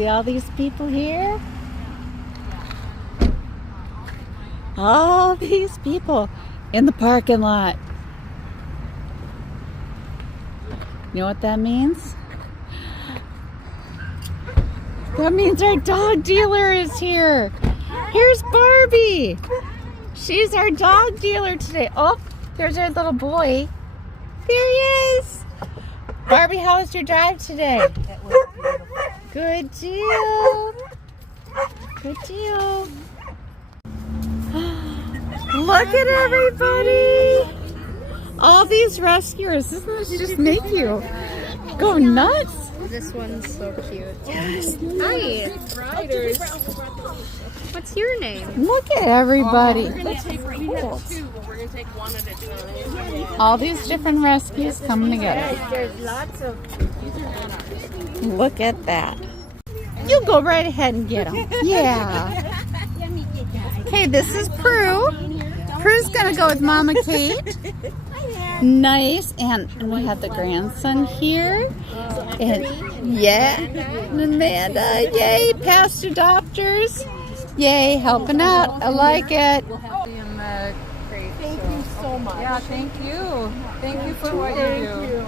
See all these people here? All these people in the parking lot. You know what that means? That means our dog dealer is here. Here's Barbie. She's our dog dealer today. Oh, there's our little boy. There he is. Barbie, how was your drive today? It was beautiful. Good deal. Good deal. Look at everybody. All these rescuers. Doesn't this just make you go nuts? This one's so cute. Yes. Hi. What's your name? Look at everybody. We have two, but we're going to take one at a time. All these different rescues coming together. There's lots of. Look at that. You go right ahead and get them. Yeah. Okay, this is Prue. Prue's gonna go with Mama Kate. Nice, and we have the grandson here. And yeah, Amanda, yay, past adopters. Yay, helping out. I like it. Thank you so much. Yeah, thank you. Thank you for what you do.